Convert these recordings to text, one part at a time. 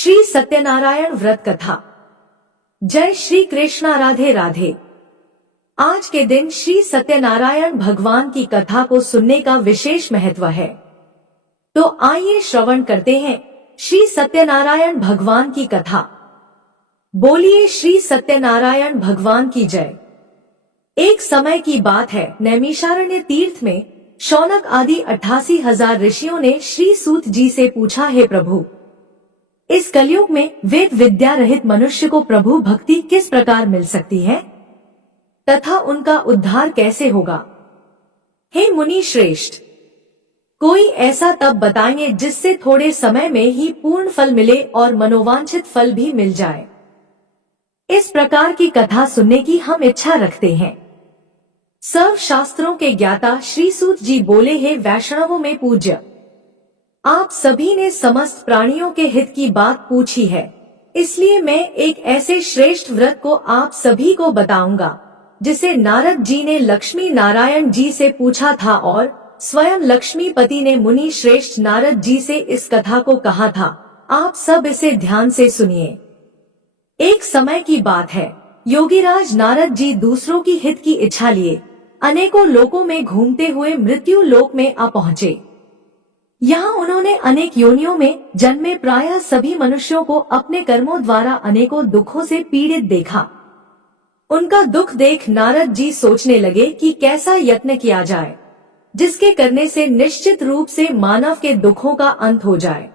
श्री सत्यनारायण व्रत कथा। जय श्री कृष्णा, राधे राधे। आज के दिन श्री सत्यनारायण भगवान की कथा को सुनने का विशेष महत्व है। तो आइए श्रवण करते हैं श्री सत्यनारायण भगवान की कथा। बोलिए श्री सत्यनारायण भगवान की जय। एक समय की बात है, नैमिषारण्य तीर्थ में शौनक आदि 88,000 ऋषियों ने श्री सूत जी से पूछा, हे प्रभु, इस कलयुग में वेद विद्या रहित मनुष्य को प्रभु भक्ति किस प्रकार मिल सकती है तथा उनका उद्धार कैसे होगा। हे मुनि श्रेष्ठ, कोई ऐसा तप बताएंगे जिससे थोड़े समय में ही पूर्ण फल मिले और मनोवांछित फल भी मिल जाए। इस प्रकार की कथा सुनने की हम इच्छा रखते हैं। सर्व शास्त्रों के ज्ञाता श्री सूत जी बोले, हे वैष्णवों में पूज्य, आप सभी ने समस्त प्राणियों के हित की बात पूछी है, इसलिए मैं एक ऐसे श्रेष्ठ व्रत को आप सभी को बताऊंगा जिसे नारद जी ने लक्ष्मी नारायण जी से पूछा था और स्वयं लक्ष्मीपति ने मुनि श्रेष्ठ नारद जी से इस कथा को कहा था। आप सब इसे ध्यान से सुनिए। एक समय की बात है, योगीराज नारद जी दूसरों की हित की इच्छा लिए अनेकों लोकों में घूमते हुए मृत्यु लोक में आ पहुँचे। यहाँ उन्होंने अनेक योनियों में जन्मे प्रायः सभी मनुष्यों को अपने कर्मों द्वारा अनेकों दुखों से पीड़ित देखा। उनका दुख देख नारद जी सोचने लगे कि कैसा यत्न किया जाए जिसके करने से निश्चित रूप से मानव के दुखों का अंत हो जाए।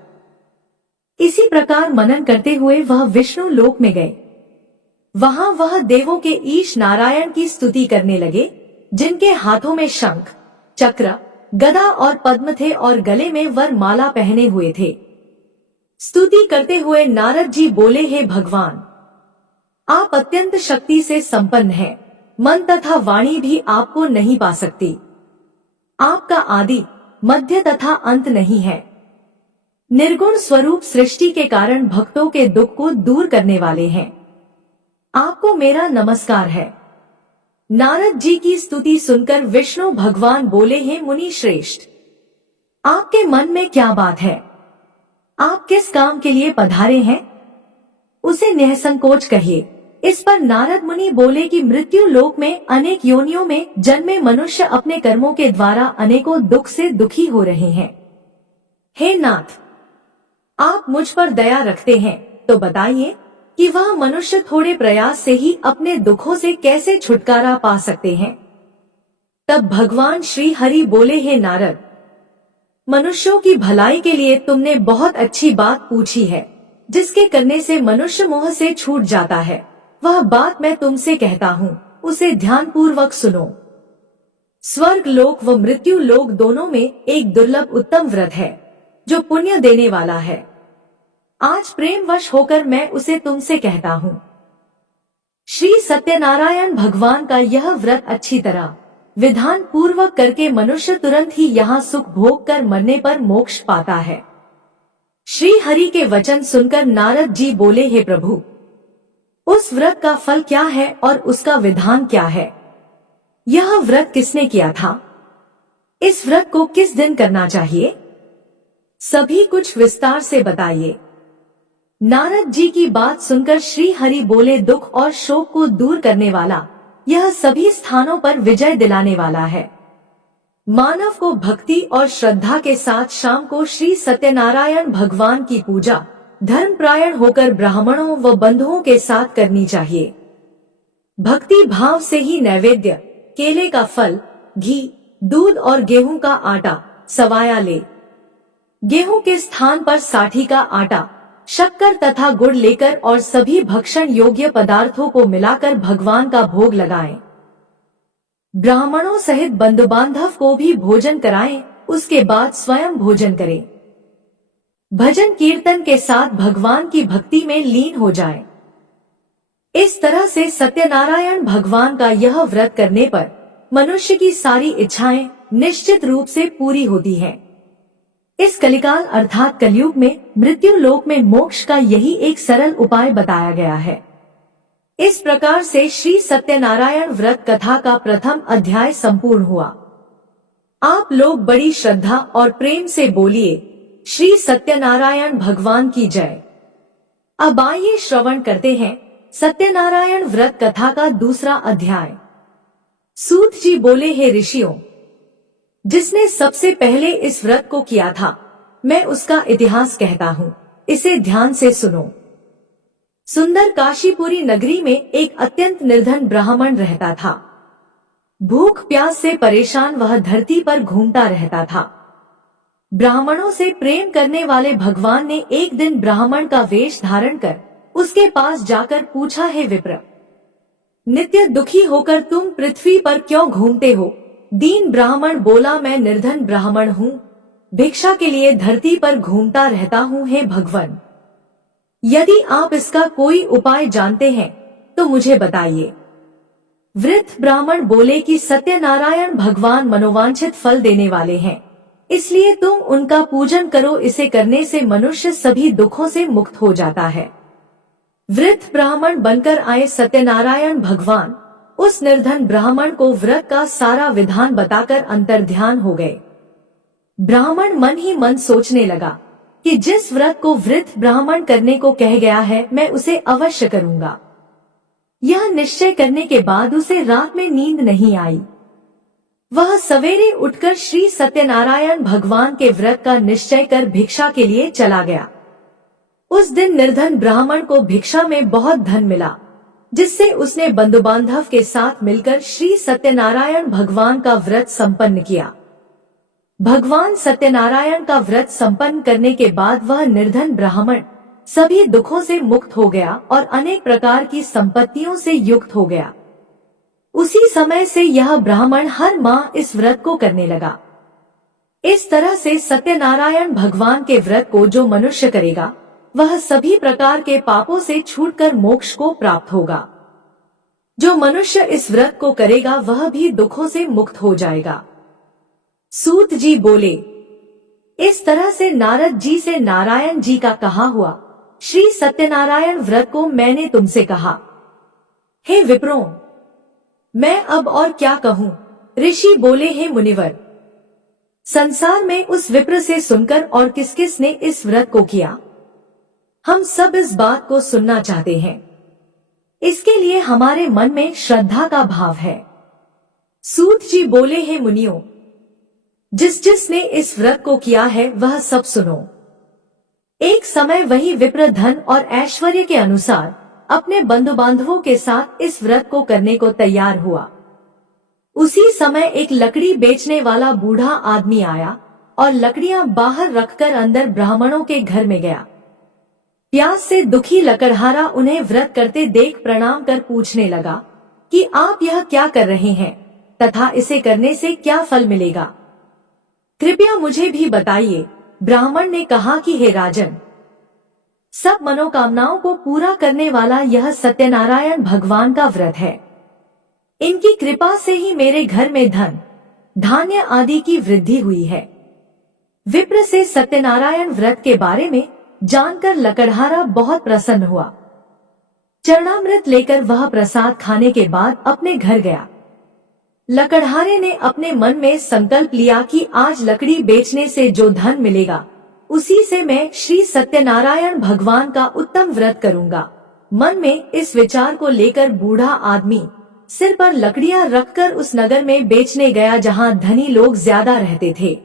इसी प्रकार मनन करते हुए वह विष्णु लोक में गए। वहाँ वह देवों के ईश नारायण की स्तुति करने लगे, जिनके हाथों में शंख, चक्र, गदा और पद्म थे और गले में वर माला पहने हुए थे। स्तुति करते हुए नारद जी बोले, हे भगवान, आप अत्यंत शक्ति से संपन्न हैं, मन तथा वाणी भी आपको नहीं पा सकती। आपका आदि, मध्य तथा अंत नहीं है। निर्गुण स्वरूप सृष्टि के कारण भक्तों के दुख को दूर करने वाले हैं। आपको मेरा नमस्कार है। नारद जी की स्तुति सुनकर विष्णु भगवान बोले, हे मुनि श्रेष्ठ, आपके मन में क्या बात है? आप किस काम के लिए पधारे हैं? उसे निसंकोच कहिए। इस पर नारद मुनि बोले कि मृत्यु लोक में अनेक योनियों में जन्मे मनुष्य अपने कर्मों के द्वारा अनेकों दुख से दुखी हो रहे हैं। हे नाथ, आप मुझ पर दया रखते हैं, तो बताइए कि वह मनुष्य थोड़े प्रयास से ही अपने दुखों से कैसे छुटकारा पा सकते हैं। तब भगवान श्री हरि बोले, हे नारद, मनुष्यों की भलाई के लिए तुमने बहुत अच्छी बात पूछी है, जिसके करने से मनुष्य मोह से छूट जाता है। वह बात मैं तुमसे कहता हूँ, उसे ध्यान पूर्वक सुनो। स्वर्ग लोक व मृत्यु लोक दोनों में एक दुर्लभ उत्तम व्रत है जो पुण्य देने वाला है। आज प्रेमवश होकर मैं उसे तुमसे कहता हूँ। श्री सत्यनारायण भगवान का यह व्रत अच्छी तरह विधान पूर्वक करके मनुष्य तुरंत ही यहाँ सुख भोग कर मरने पर मोक्ष पाता है। श्री हरि के वचन सुनकर नारद जी बोले, हे प्रभु, उस व्रत का फल क्या है और उसका विधान क्या है? यह व्रत किसने किया था? इस व्रत को किस दिन करना चाहिए? सभी कुछ विस्तार से बताइए। नारद जी की बात सुनकर श्री हरि बोले, दुख और शोक को दूर करने वाला, यह सभी स्थानों पर विजय दिलाने वाला है। मानव को भक्ति और श्रद्धा के साथ शाम को श्री सत्यनारायण भगवान की पूजा धर्मपरायण होकर ब्राह्मणों व बंधुओं के साथ करनी चाहिए। भक्ति भाव से ही नैवेद्य, केले का फल, घी, दूध और गेहूं का आटा सवाया ले। गेहूं के स्थान पर साठी का आटा, शक्कर तथा गुड़ लेकर और सभी भक्षण योग्य पदार्थों को मिलाकर भगवान का भोग लगाएं। ब्राह्मणों सहित बंधु बांधव को भी भोजन कराएं, उसके बाद स्वयं भोजन करें। भजन कीर्तन के साथ भगवान की भक्ति में लीन हो जाएं। इस तरह से सत्यनारायण भगवान का यह व्रत करने पर मनुष्य की सारी इच्छाएं निश्चित रूप से पूरी होती हैं। इस कलिकाल अर्थात कलयुग में मृत्यु लोक में मोक्ष का यही एक सरल उपाय बताया गया है। इस प्रकार से श्री सत्यनारायण व्रत कथा का प्रथम अध्याय संपूर्ण हुआ। आप लोग बड़ी श्रद्धा और प्रेम से बोलिए, श्री सत्यनारायण भगवान की जय। अब आइए श्रवण करते हैं सत्यनारायण व्रत कथा का दूसरा अध्याय। सूत जी बोले, हे ऋषियों, जिसने सबसे पहले इस व्रत को किया था, मैं उसका इतिहास कहता हूँ, इसे ध्यान से सुनो। सुंदर काशीपुरी नगरी में एक अत्यंत निर्धन ब्राह्मण रहता था। भूख प्यास से परेशान वह धरती पर घूमता रहता था। ब्राह्मणों से प्रेम करने वाले भगवान ने एक दिन ब्राह्मण का वेश धारण कर उसके पास जाकर पूछा, हे विप्र, नित्य दुखी होकर तुम पृथ्वी पर क्यों घूमते हो? दीन ब्राह्मण बोला, मैं निर्धन ब्राह्मण हूँ, भिक्षा के लिए धरती पर घूमता रहता हूँ। हे भगवान, यदि आप इसका कोई उपाय जानते हैं तो मुझे बताइए। वृद्ध ब्राह्मण बोले कि सत्यनारायण भगवान मनोवांछित फल देने वाले हैं, इसलिए तुम उनका पूजन करो, इसे करने से मनुष्य सभी दुखों से मुक्त हो जाता है। वृद्ध ब्राह्मण बनकर आए सत्यनारायण भगवान उस निर्धन ब्राह्मण को व्रत का सारा विधान बताकर अंतर्ध्यान हो गए। ब्राह्मण मन ही मन सोचने लगा कि जिस व्रत को वृद्ध ब्राह्मण करने को कह गया है, मैं उसे अवश्य करूंगा। यह निश्चय करने के बाद उसे रात में नींद नहीं आई। वह सवेरे उठकर श्री सत्यनारायण भगवान के व्रत का निश्चय कर भिक्षा के लिए चला गया। उस दिन निर्धन ब्राह्मण को भिक्षा में बहुत धन मिला, जिससे उसने बंधु बांधव के साथ मिलकर श्री सत्यनारायण भगवान का व्रत संपन्न किया। भगवान सत्यनारायण का व्रत संपन्न करने के बाद वह निर्धन ब्राह्मण सभी दुखों से मुक्त हो गया और अनेक प्रकार की संपत्तियों से युक्त हो गया। उसी समय से यह ब्राह्मण हर माह इस व्रत को करने लगा। इस तरह से सत्यनारायण भगवान के व्रत को जो मनुष्य करेगा, वह सभी प्रकार के पापों से छूटकर मोक्ष को प्राप्त होगा। जो मनुष्य इस व्रत को करेगा वह भी दुखों से मुक्त हो जाएगा। सूत जी बोले, इस तरह से नारद जी से नारायण जी का कहा हुआ श्री सत्यनारायण व्रत को मैंने तुमसे कहा। हे विप्रों, मैं अब और क्या कहूँ? ऋषि बोले, हे मुनिवर, संसार में उस विप्र से सुनकर और किस किस ने इस व्रत को किया, हम सब इस बात को सुनना चाहते हैं। इसके लिए हमारे मन में श्रद्धा का भाव है। सूत जी बोले, हे मुनियों, जिस जिसने इस व्रत को किया है वह सब सुनो। एक समय वही विप्र धन और ऐश्वर्य के अनुसार अपने बंधु बांधवों के साथ इस व्रत को करने को तैयार हुआ। उसी समय एक लकड़ी बेचने वाला बूढ़ा आदमी आया और लकड़ियां बाहर रखकर अंदर ब्राह्मणों के घर में गया। प्यास से दुखी लकड़हारा उन्हें व्रत करते देख प्रणाम कर पूछने लगा कि आप यह क्या कर रहे हैं तथा इसे करने से क्या फल मिलेगा, कृपया मुझे भी बताइए। ब्राह्मण ने कहा कि हे राजन, सब मनोकामनाओं को पूरा करने वाला यह सत्यनारायण भगवान का व्रत है। इनकी कृपा से ही मेरे घर में धन धान्य आदि की वृद्धि हुई है। विप्र से सत्यनारायण व्रत के बारे में जानकर लकड़हारा बहुत प्रसन्न हुआ। चरणामृत लेकर वह प्रसाद खाने के बाद अपने घर गया। लकड़हारे ने अपने मन में संकल्प लिया कि आज लकड़ी बेचने से जो धन मिलेगा उसी से मैं श्री सत्यनारायण भगवान का उत्तम व्रत करूंगा। मन में इस विचार को लेकर बूढ़ा आदमी सिर पर लकड़ियां रखकर उस नगर में बेचने गया जहां धनी लोग ज्यादा रहते थे।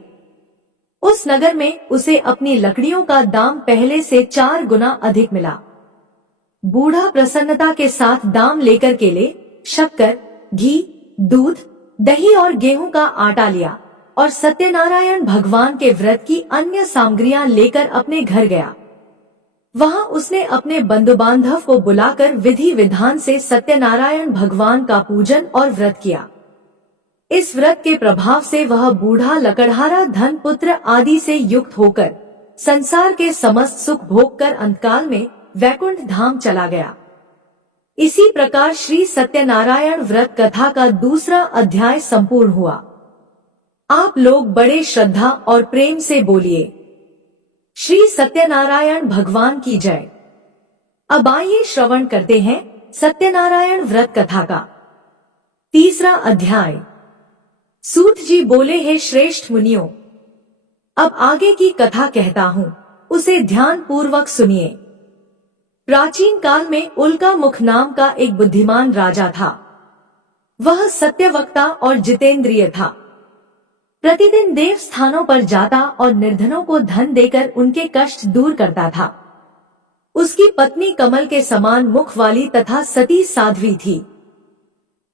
उस नगर में उसे अपनी लकड़ियों का दाम पहले से 4 गुना अधिक मिला। बूढ़ा प्रसन्नता के साथ दाम लेकर केले, शक्कर, घी, दूध, दही और गेहूं का आटा लिया और सत्यनारायण भगवान के व्रत की अन्य सामग्रियां लेकर अपने घर गया। वहां उसने अपने बंधु बांधव को बुलाकर विधि विधान से सत्यनारायण भगवान का पूजन और व्रत किया। इस व्रत के प्रभाव से वह बूढ़ा लकड़हारा धन पुत्र आदि से युक्त होकर संसार के समस्त सुख भोग कर अंतकाल में वैकुंठ धाम चला गया। इसी प्रकार श्री सत्यनारायण व्रत कथा का दूसरा अध्याय संपूर्ण हुआ। आप लोग बड़े श्रद्धा और प्रेम से बोलिए, श्री सत्यनारायण भगवान की जय। अब आइए श्रवण करते हैं सत्यनारायण व्रत कथा का तीसरा अध्याय। सूत जी बोले, हे श्रेष्ठ मुनियों, अब आगे की कथा कहता हूँ, उसे ध्यान पूर्वक सुनिए। प्राचीन काल में उल्का मुख नाम का एक बुद्धिमान राजा था। वह सत्यवक्ता और जितेंद्रिय था। प्रतिदिन देव स्थानों पर जाता और निर्धनों को धन देकर उनके कष्ट दूर करता था। उसकी पत्नी कमल के समान मुख वाली तथा सती साध्वी थी।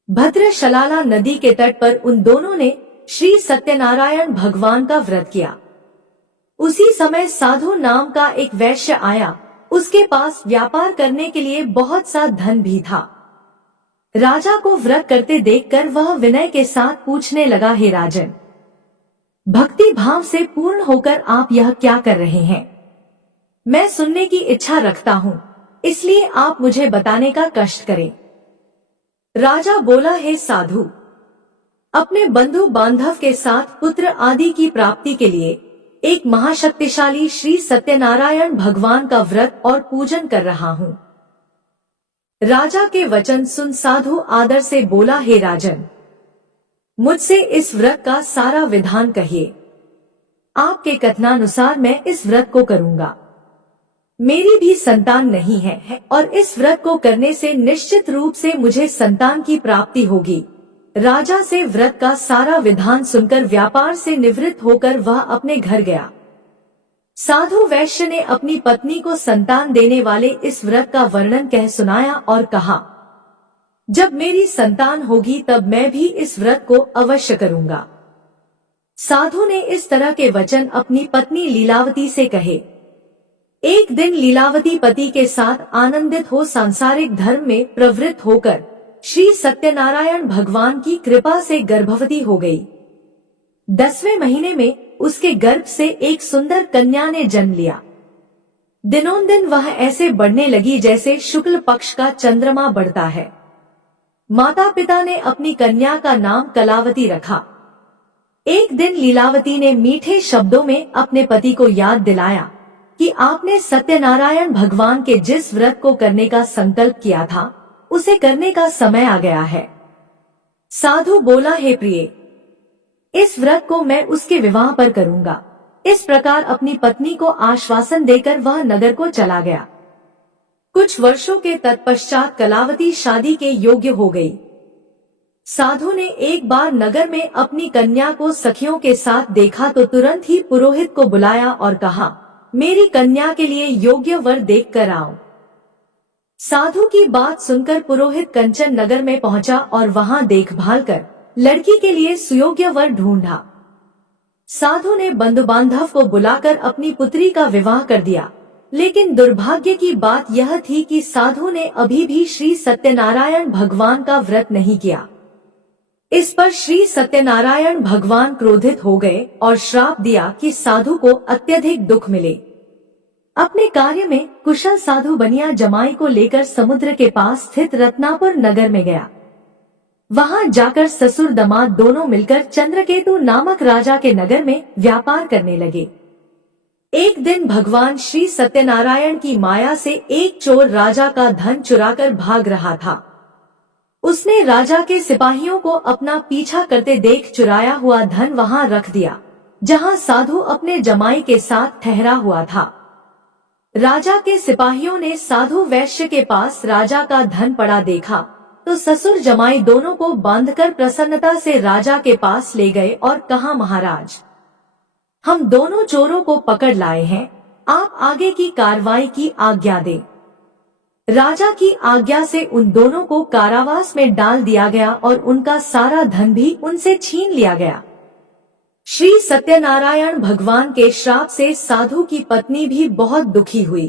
भद्रशलाला नदी के तट पर उन दोनों ने श्री सत्यनारायण भगवान का व्रत किया। उसी समय साधु नाम का एक वैश्य आया। उसके पास व्यापार करने के लिए बहुत सा धन भी था। राजा को व्रत करते देखकर वह विनय के साथ पूछने लगा, हे राजन, भक्ति भाव से पूर्ण होकर आप यह क्या कर रहे हैं? मैं सुनने की इच्छा रखता हूँ, इसलिए आप मुझे बताने का कष्ट करें। राजा बोला, हे साधु, अपने बंधु बांधव के साथ पुत्र आदि की प्राप्ति के लिए एक महाशक्तिशाली श्री सत्यनारायण भगवान का व्रत और पूजन कर रहा हूँ। राजा के वचन सुन साधु आदर से बोला, हे राजन, मुझसे इस व्रत का सारा विधान कहिए। आपके कथनानुसार मैं इस व्रत को करूँगा। मेरी भी संतान नहीं है और इस व्रत को करने से निश्चित रूप से मुझे संतान की प्राप्ति होगी। राजा से व्रत का सारा विधान सुनकर व्यापार से निवृत्त होकर वह अपने घर गया। साधु वैश्य ने अपनी पत्नी को संतान देने वाले इस व्रत का वर्णन कह सुनाया और कहा, जब मेरी संतान होगी तब मैं भी इस व्रत को अवश्य करूंगा। साधु ने इस तरह के वचन अपनी पत्नी लीलावती से कहे। एक दिन लीलावती पति के साथ आनंदित हो सांसारिक धर्म में प्रवृत्त होकर श्री सत्यनारायण भगवान की कृपा से गर्भवती हो गई। 10वें महीने में उसके गर्भ से एक सुंदर कन्या ने जन्म लिया। दिनोंदिन वह ऐसे बढ़ने लगी जैसे शुक्ल पक्ष का चंद्रमा बढ़ता है। माता पिता ने अपनी कन्या का नाम कलावती रखा। एक दिन लीलावती ने मीठे शब्दों में अपने पति को याद दिलाया कि आपने सत्यनारायण भगवान के जिस व्रत को करने का संकल्प किया था उसे करने का समय आ गया है। साधु बोला, हे प्रिय, इस व्रत को मैं उसके विवाह पर करूंगा। इस प्रकार अपनी पत्नी को आश्वासन देकर वह नगर को चला गया। कुछ वर्षों के तत्पश्चात कलावती शादी के योग्य हो गई। साधु ने एक बार नगर में अपनी कन्या को सखियों के साथ देखा तो तुरंत ही पुरोहित को बुलाया और कहा, मेरी कन्या के लिए योग्य वर देख कर आओ। साधु की बात सुनकर पुरोहित कंचन नगर में पहुंचा और वहां देखभाल कर लड़की के लिए सुयोग्य वर ढूंढा। साधु ने बंधु बांधव को बुलाकर अपनी पुत्री का विवाह कर दिया, लेकिन दुर्भाग्य की बात यह थी कि साधु ने अभी भी श्री सत्यनारायण भगवान का व्रत नहीं किया। इस पर श्री सत्यनारायण भगवान क्रोधित हो गए और श्राप दिया कि साधु को अत्यधिक दुख मिले। अपने कार्य में कुशल साधु बनिया जमाई को लेकर समुद्र के पास स्थित रत्नापुर नगर में गया। वहां जाकर ससुर दामाद दोनों मिलकर चंद्रकेतु नामक राजा के नगर में व्यापार करने लगे। एक दिन भगवान श्री सत्यनारायण की माया से एक चोर राजा का धन चुराकर भाग रहा था। उसने राजा के सिपाहियों को अपना पीछा करते देख चुराया हुआ धन वहां रख दिया, जहां साधु अपने जमाई के साथ ठहरा हुआ था। राजा के सिपाहियों ने साधु वैश्य के पास राजा का धन पड़ा देखा तो ससुर जमाई दोनों को बांधकर प्रसन्नता से राजा के पास ले गए और कहा, महाराज, हम दोनों चोरों को पकड़ लाए हैं, आप आगे की कार्रवाई की आज्ञा दें। राजा की आज्ञा से उन दोनों को कारावास में डाल दिया गया और उनका सारा धन भी उनसे छीन लिया गया। श्री सत्यनारायण भगवान के श्राप से साधु की पत्नी भी बहुत दुखी हुई।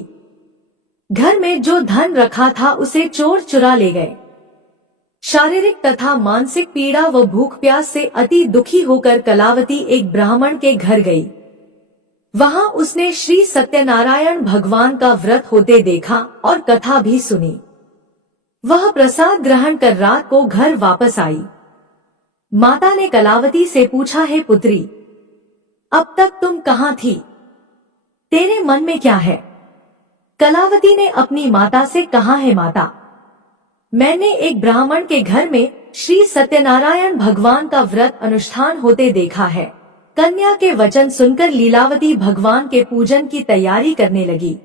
घर में जो धन रखा था उसे चोर चुरा ले गए। शारीरिक तथा मानसिक पीड़ा व भूख प्यास से अति दुखी होकर कलावती एक ब्राह्मण के घर गई। वहां उसने श्री सत्यनारायण भगवान का व्रत होते देखा और कथा भी सुनी। वह प्रसाद ग्रहण कर रात को घर वापस आई। माता ने कलावती से पूछा, हे पुत्री, अब तक तुम कहाँ थी? तेरे मन में क्या है? कलावती ने अपनी माता से कहा, है माता, मैंने एक ब्राह्मण के घर में श्री सत्यनारायण भगवान का व्रत अनुष्ठान होते देखा है। कन्या के वचन सुनकर लीलावती भगवान के पूजन की तैयारी करने लगी।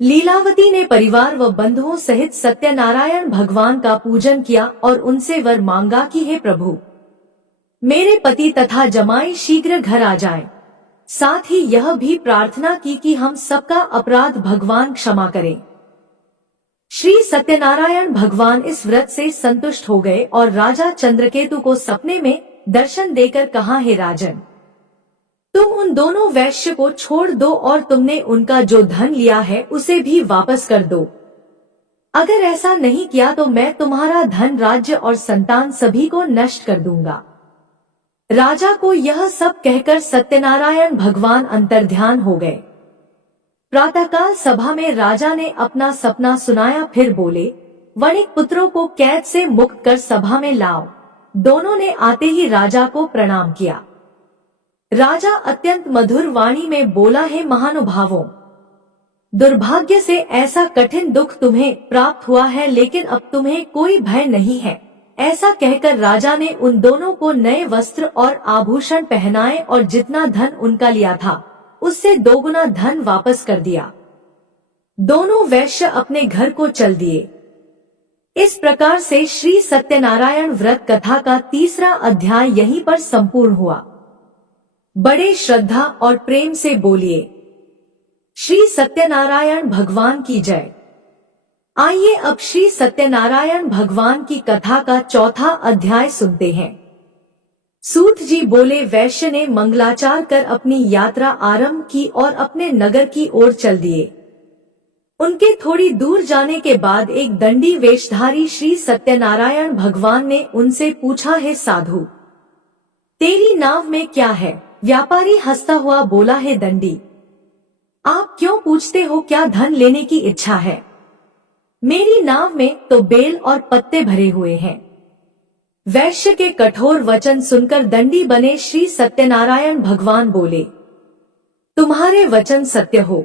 लीलावती ने परिवार व बंधुओं सहित सत्यनारायण भगवान का पूजन किया और उनसे वर मांगा कि हे प्रभु, मेरे पति तथा जमाई शीघ्र घर आ जाएं। साथ ही यह भी प्रार्थना की कि हम सबका अपराध भगवान क्षमा करें। श्री सत्यनारायण भगवान इस व्रत से संतुष्ट हो गए और राजा चंद्रकेतु को सपने में दर्शन देकर कहा, हे राजन, तुम उन दोनों वैश्य को छोड़ दो और तुमने उनका जो धन लिया है उसे भी वापस कर दो। अगर ऐसा नहीं किया तो मैं तुम्हारा धन, राज्य और संतान सभी को नष्ट कर दूंगा। राजा को यह सब कहकर सत्यनारायण भगवान अंतर्ध्यान हो गए। प्रातःकाल सभा में राजा ने अपना सपना सुनाया, फिर बोले, वणिक पुत्रों को कैद से मुक्त कर सभा में लाओ। दोनों ने आते ही राजा को प्रणाम किया। राजा अत्यंत मधुर वाणी में बोला, हे महानुभावों, दुर्भाग्य से ऐसा कठिन दुख तुम्हें प्राप्त हुआ है, लेकिन अब तुम्हें कोई भय नहीं है। ऐसा कहकर राजा ने उन दोनों को नए वस्त्र और आभूषण पहनाए और जितना धन उनका लिया था उससे दोगुना धन वापस कर दिया। दोनों वैश्य अपने घर को चल दिए। इस प्रकार से श्री सत्यनारायण व्रत कथा का तीसरा अध्याय यहीं पर संपूर्ण हुआ। बड़े श्रद्धा और प्रेम से बोलिए, श्री सत्यनारायण भगवान की जय। आइए अब श्री सत्यनारायण भगवान की कथा का चौथा अध्याय सुनते हैं। सूत जी बोले, वैश्य ने मंगलाचार कर अपनी यात्रा आरंभ की और अपने नगर की ओर चल दिए। उनके थोड़ी दूर जाने के बाद एक दंडी वेशधारी श्री सत्यनारायण भगवान ने उनसे पूछा, हे साधु, तेरी नाव में क्या है? व्यापारी हंसता हुआ बोला, हे दंडी, आप क्यों पूछते हो? क्या धन लेने की इच्छा है? मेरी नाव में तो बेल और पत्ते भरे हुए हैं। वैश्य के कठोर वचन सुनकर दंडी बने श्री सत्यनारायण भगवान बोले, तुम्हारे वचन सत्य हो।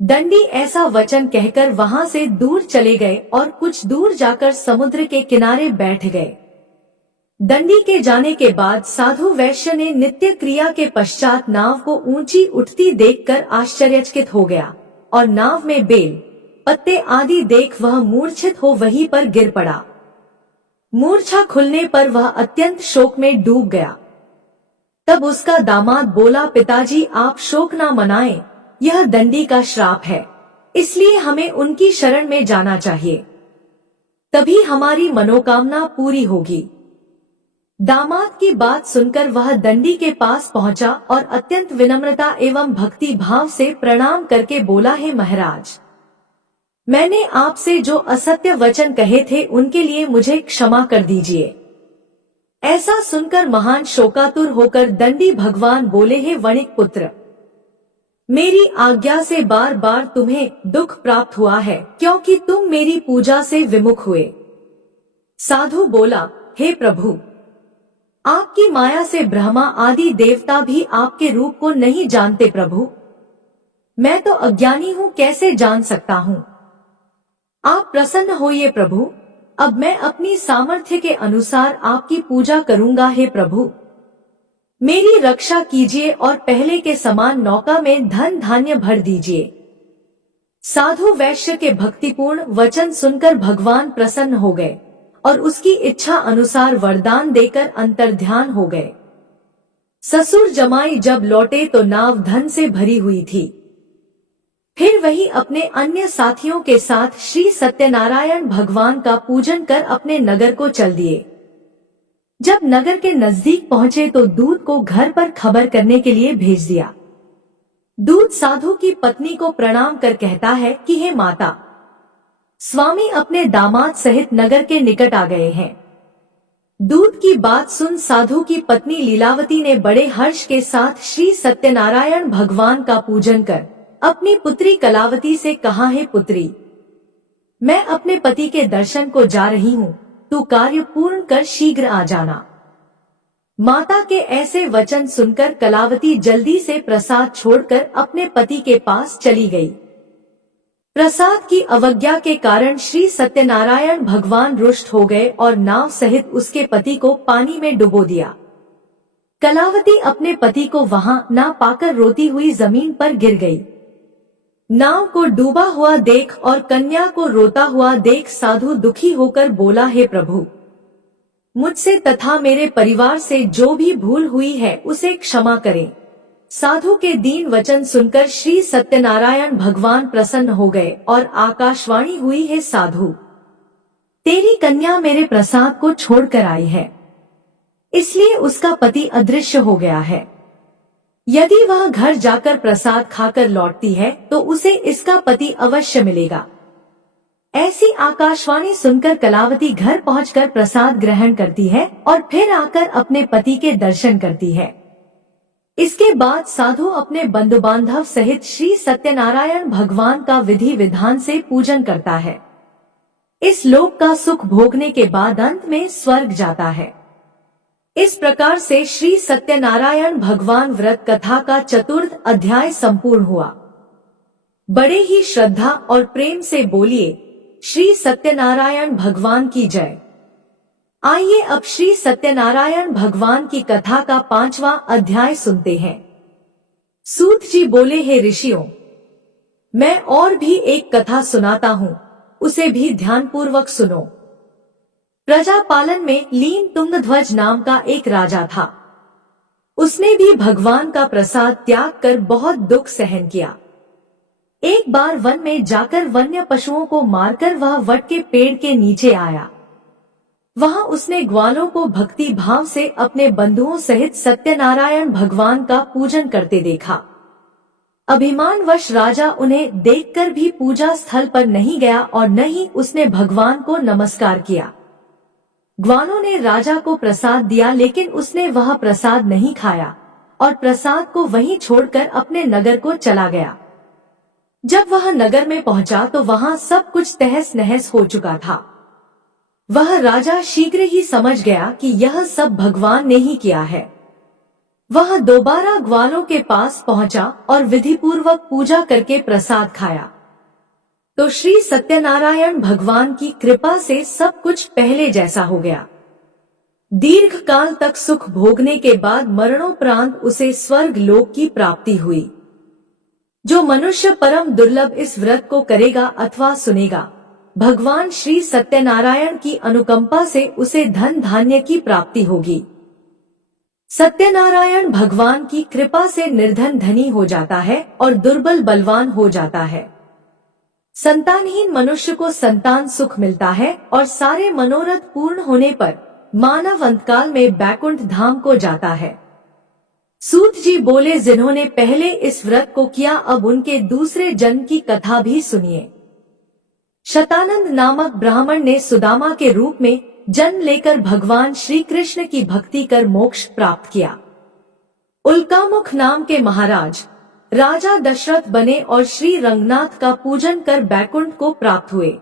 दंडी ऐसा वचन कहकर वहां से दूर चले गए और कुछ दूर जाकर समुद्र के किनारे बैठ गए। दंडी के जाने के बाद साधु वैश्य ने नित्य क्रिया के पश्चात नाव को ऊंची उठती देखकर आश्चर्यचकित हो गया और नाव में बेल पत्ते आदि देख वह मूर्छित हो वहीं पर गिर पड़ा। मूर्छा खुलने पर वह अत्यंत शोक में डूब गया। तब उसका दामाद बोला, पिताजी आप शोक ना मनाएं, यह दंडी का श्राप है, इसलिए हमें उनकी शरण में जाना चाहिए, तभी हमारी मनोकामना पूरी होगी। दामाद की बात सुनकर वह दंडी के पास पहुंचा और अत्यंत विनम्रता एवं भक्ति भाव से प्रणाम करके बोला, हे महाराज, मैंने आपसे जो असत्य वचन कहे थे उनके लिए मुझे क्षमा कर दीजिए। ऐसा सुनकर महान शोकातुर होकर दंडी भगवान बोले, हे वणिक पुत्र, मेरी आज्ञा से बार बार तुम्हें दुख प्राप्त हुआ है क्योंकि तुम मेरी पूजा से विमुख हुए। साधु बोला, हे प्रभु, आपकी माया से ब्रह्मा आदि देवता भी आपके रूप को नहीं जानते। प्रभु, मैं तो अज्ञानी हूँ, कैसे जान सकता हूँ? आप प्रसन्न होइए प्रभु, अब मैं अपनी सामर्थ्य के अनुसार आपकी पूजा करूंगा। हे प्रभु, मेरी रक्षा कीजिए और पहले के समान नौका में धन धान्य भर दीजिए। साधु वैश्य के भक्तिपूर्ण वचन सुनकर भगवान प्रसन्न हो गए और उसकी इच्छा अनुसार वरदान देकर अंतर्ध्यान हो गए। ससुर जमाई जब लौटे तो नाव धन से भरी हुई थी। फिर वही अपने अन्य साथियों के साथ श्री सत्यनारायण भगवान का पूजन कर अपने नगर को चल दिए। जब नगर के नजदीक पहुंचे तो दूत को घर पर खबर करने के लिए भेज दिया। दूत साधु की पत्नी को प्रणाम कर कहता है कि हे माता, स्वामी अपने दामाद सहित नगर के निकट आ गए हैं। दूत की बात सुन साधु की पत्नी लीलावती ने बड़े हर्ष के साथ श्री सत्यनारायण भगवान का पूजन कर अपनी पुत्री कलावती से कहा, हे पुत्री, मैं अपने पति के दर्शन को जा रही हूँ, तू कार्य पूर्ण कर शीघ्र आ जाना। माता के ऐसे वचन सुनकर कलावती जल्दी से प्रसाद छोड़कर अपने पति के पास चली गई। प्रसाद की अवज्ञा के कारण श्री सत्यनारायण भगवान रुष्ट हो गए और नाव सहित उसके पति को पानी में डुबो दिया। कलावती अपने पति को वहां ना पाकर रोती हुई जमीन पर गिर गई। नाव को डूबा हुआ देख और कन्या को रोता हुआ देख साधु दुखी होकर बोला, हे प्रभु, मुझसे तथा मेरे परिवार से जो भी भूल हुई है उसे क्षमा करें। साधु के दीन वचन सुनकर श्री सत्यनारायण भगवान प्रसन्न हो गए और आकाशवाणी हुई, हे साधु, तेरी कन्या मेरे प्रसाद को छोड़कर आई है, इसलिए उसका पति अदृश्य हो गया है। यदि वह घर जाकर प्रसाद खाकर लौटती है तो उसे इसका पति अवश्य मिलेगा। ऐसी आकाशवाणी सुनकर कलावती घर पहुंचकर प्रसाद ग्रहण करती है और फिर आकर अपने पति के दर्शन करती है। इसके बाद साधु अपने बंधु बांधव सहित श्री सत्यनारायण भगवान का विधि विधान से पूजन करता है। इस लोक का सुख भोगने के बाद अंत में स्वर्ग जाता है। इस प्रकार से श्री सत्यनारायण भगवान व्रत कथा का चतुर्थ अध्याय संपूर्ण हुआ। बड़े ही श्रद्धा और प्रेम से बोलिए, श्री सत्यनारायण भगवान की जय। आइए अब श्री सत्यनारायण भगवान की कथा का 5वां अध्याय सुनते हैं। सूत जी बोले, हे ऋषियों, मैं और भी एक कथा सुनाता हूँ, उसे भी ध्यानपूर्वक सुनो। प्रजापालन में लीन तुंगध्वज नाम का एक राजा था। उसने भी भगवान का प्रसाद त्याग कर बहुत दुख सहन किया। एक बार वन में जाकर वन्य पशुओं को मारकर वह वट के पेड़ के नीचे आया। वहां उसने ग्वालों को भक्ति भाव से अपने बंधुओं सहित सत्यनारायण भगवान का पूजन करते देखा। अभिमानवश राजा उन्हें देखकर भी पूजा स्थल पर नहीं गया और न ही उसने भगवान को नमस्कार किया। ग्वालों ने राजा को प्रसाद दिया, लेकिन उसने वह प्रसाद नहीं खाया और प्रसाद को वहीं छोड़कर अपने नगर को चला गया। जब वह नगर में पहुंचा तो वहां सब कुछ तहस नहस हो चुका था। वह राजा शीघ्र ही समझ गया कि यह सब भगवान ने ही किया है। वह दोबारा ग्वालों के पास पहुंचा और विधिपूर्वक पूजा करके प्रसाद खाया तो श्री सत्यनारायण भगवान की कृपा से सब कुछ पहले जैसा हो गया। दीर्घ काल तक सुख भोगने के बाद मरणोपरांत उसे स्वर्ग लोक की प्राप्ति हुई। जो मनुष्य परम दुर्लभ इस व्रत को करेगा अथवा सुनेगा, भगवान श्री सत्यनारायण की अनुकंपा से उसे धन धान्य की प्राप्ति होगी। सत्यनारायण भगवान की कृपा से निर्धन धनी हो जाता है और दुर्बल बलवान हो जाता है। संतानहीन मनुष्य को संतान सुख मिलता है और सारे मनोरथ पूर्ण होने पर मानव अंतकाल में बैकुंठ धाम को जाता है। सूत जी बोले, जिन्होंने पहले इस व्रत को किया अब उनके दूसरे जन्म की कथा भी सुनिए। शतानंद नामक ब्राह्मण ने सुदामा के रूप में जन्म लेकर भगवान श्री कृष्ण की भक्ति कर मोक्ष प्राप्त किया। उल्कामुख नाम के महाराज राजा दशरथ बने और श्री रंगनाथ का पूजन कर बैकुंठ को प्राप्त हुए।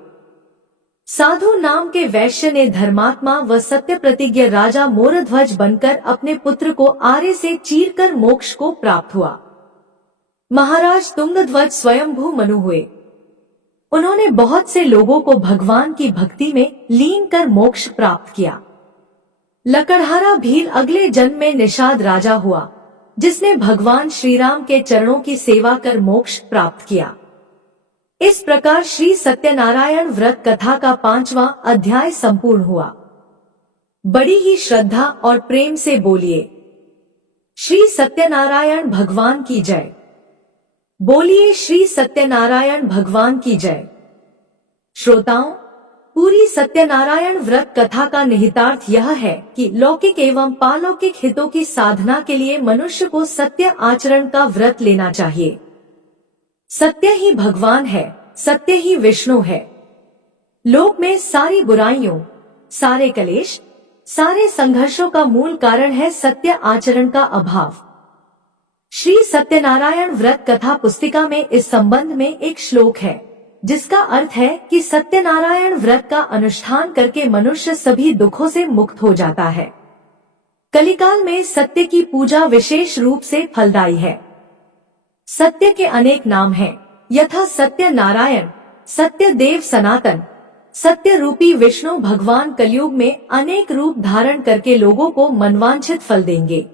साधु नाम के वैश्य ने धर्मात्मा व सत्य प्रतिज्ञ राजा मोरध्वज बनकर अपने पुत्र को आरे से चीरकर मोक्ष को प्राप्त हुआ। महाराज तुंगध्वज स्वयंभू मनु हुए। उन्होंने बहुत से लोगों को भगवान की भक्ति में लीन कर मोक्ष प्राप्त किया। लकड़हारा भील अगले जन्म में निषाद राजा हुआ, जिसने भगवान श्री राम के चरणों की सेवा कर मोक्ष प्राप्त किया। इस प्रकार श्री सत्यनारायण व्रत कथा का 5वां अध्याय संपूर्ण हुआ। बड़ी ही श्रद्धा और प्रेम से बोलिए, श्री सत्यनारायण भगवान की जय। बोलिए, श्री सत्यनारायण भगवान की जय। श्रोताओं, पूरी सत्यनारायण व्रत कथा का निहितार्थ यह है कि लौकिक एवं पालौकिक हितों की साधना के लिए मनुष्य को सत्य आचरण का व्रत लेना चाहिए। सत्य ही भगवान है, सत्य ही विष्णु है। लोक में सारी बुराइयों, सारे कलेश, सारे संघर्षों का मूल कारण है सत्य आचरण का अभाव। श्री सत्यनारायण व्रत कथा पुस्तिका में इस संबंध में एक श्लोक है, जिसका अर्थ है कि सत्यनारायण व्रत का अनुष्ठान करके मनुष्य सभी दुखों से मुक्त हो जाता है। कलिकाल में सत्य की पूजा विशेष रूप से फलदायी है। सत्य के अनेक नाम हैं, यथा सत्य नारायण, सत्य देव सनातन, सत्य रूपी विष्णु भगवान कलयुग में अनेक रूप धारण करके लोगों को मनवांछित फल देंगे।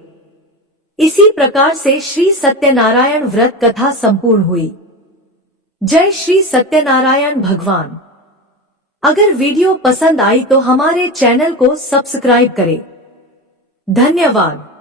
इसी प्रकार से श्री सत्यनारायण व्रत कथा संपूर्ण हुई। जय श्री सत्यनारायण भगवान। अगर वीडियो पसंद आई तो हमारे चैनल को सब्सक्राइब करें। धन्यवाद।